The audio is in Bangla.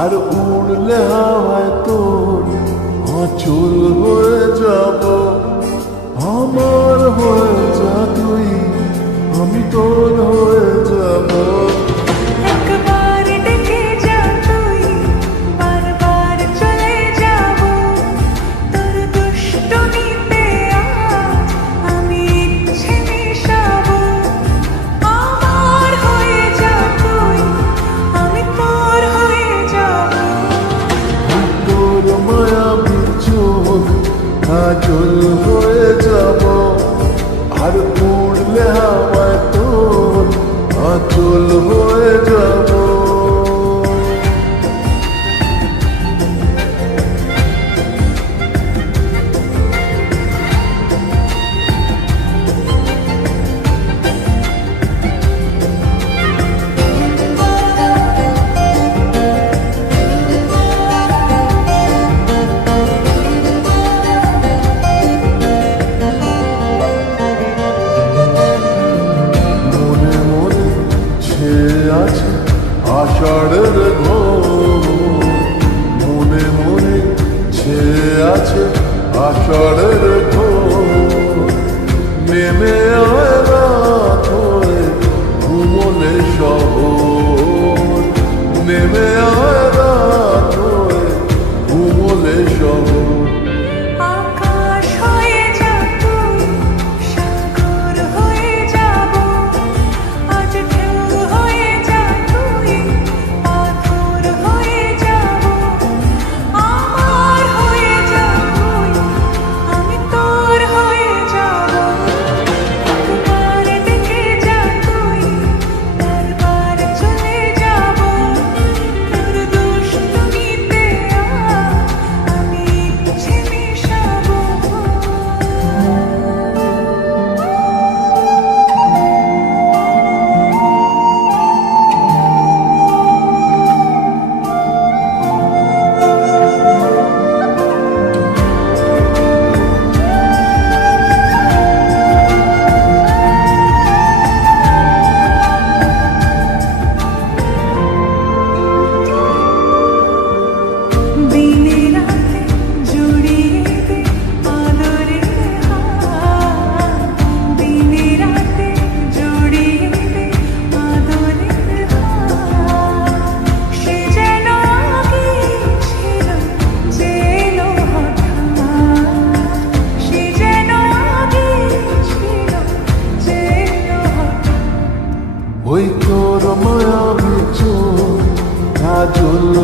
আর উড়লে হাওয়ায় তোর আঁচল হয়ে যাব। আমার হয়ে যা তুই, আমি তোর হয়ে যাব। একবার ডেকে যা তুই, বারবার চলে যাব। তোর দুষ্টুমিতে আজ আমি ইচ্ছে মিশাবো। আমার হয়ে যা তুই, আমি তোর হয়ে যাব। তোর মায়াবী চোখ কাজল হয়ে যাব। আর উড়লে হাওয়ায় তোর আঁচল হয়ে যাব। আছে আষাঢ়ের ঘোর, মনে মনে ছেয়ে আছে আষাঢ়ের ঘোর। নেমে আয় রাত হয়ে ঘুমলে শহর, নেমে আয় রাত হয়ে ঘুমলে শহর। আকাশ হয়ে যা তুই, সাগর হয়ে যাব। আজ ঢেউ হয়ে যা তুই, পাথর হয়ে যাব। আমার হয়ে যা তুই, আমি তোর হয়ে যাব। একবার ডেকে যা তুই, বারবার চলে যাব। তোর দুষ্টুমিতে আজ আমি ইচ্ছে মিশাবো। দিনে রাতে জড়িয়ে দে আদরের হাত। দিনে রাতে জড়িয়ে দে আদরের হাত। সে যেন আগে ছিল, যে এলো হঠাৎ। সে যেন আগে ছিল, যে এলো হঠাৎ। ওই তোর মায়াবী চোখ কাজল